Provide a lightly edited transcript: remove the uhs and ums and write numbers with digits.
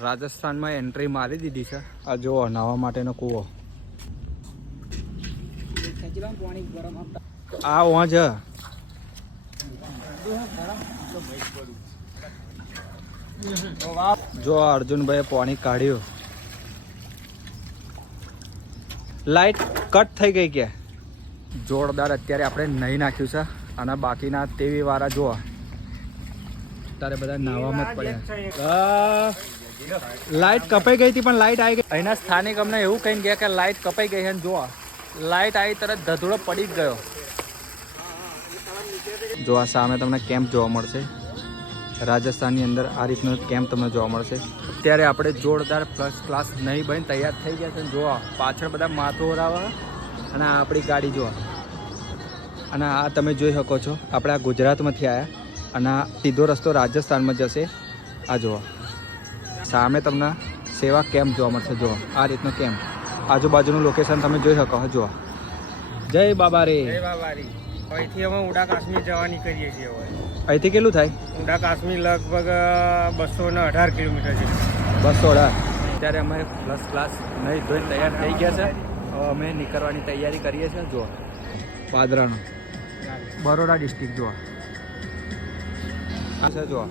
રાજસ્થાનમાં એન્ટ્રી મારી દીધી છે. આ જુઓ નાહવા માટેનો કૂવો. આ વहाँ છે. જો અર્જુનભાઈ પાણી કાઢ્યું. લાઈટ કટ થઈ ગઈ કે જોરદાર. અત્યારે આપણે નહીં નાખ્યું છે અને બાકીના તેવી વાળા જોવા અત્યારે બધા નાવામાં જ પડ્યા. લાઈટ કપાઈ ગઈ હતી પણ લાઈટ આવી ગઈ. અહીંના સ્થાનિક અમને એવું કહીને ગયા કે લાઈટ કપાઈ ગઈ છે. જોવા લાઈટ આવી તરત ધધડો પડી જ ગયો. જો આ સામે તમને કેમ્પ જોવા મળશે. રાજસ્થાનની અંદર આ રીતનો કેમ્પ તમને જોવા મળશે. અત્યારે આપણે જોરદાર ફર્સ્ટ ક્લાસ નહીં બની તૈયાર થઈ ગયા છે. જોવા પાછળ બધા માથું ઓરાવા અને આ આપણી ગાડી જોવા. અને આ તમે જોઈ શકો છો આપણે આ ગુજરાતમાંથી આવ્યા અને આ સીધો રસ્તો રાજસ્થાનમાં જશે. આ જોવા સામે તમને સેવા કેમ્પ જોવા મળશે. જોવા આ રીતનો કેમ્પ. આજુબાજુનું લોકેશન તમે જોઈ શકો. જોવા જય બાબા રે. જય બાબા રે. અહીંથી અમે ઉડા કાશ્મીર જવાની કરીએ છીએ. અહીંથી કેટલું થાય? ઉડા કાશ્મીર લગભગ 218 કિલોમીટર છે. 218. અત્યારે અમે ફર્સ્ટ ક્લાસ નહીં ધોઈને તૈયાર થઈ ગયા છે. હવે અમે નીકળવાની તૈયારી કરીએ છીએ. જુઓ પાદરાનો બરોડા ડિસ્ટ્રિક્ટ. જુઓ આ છે જુઓ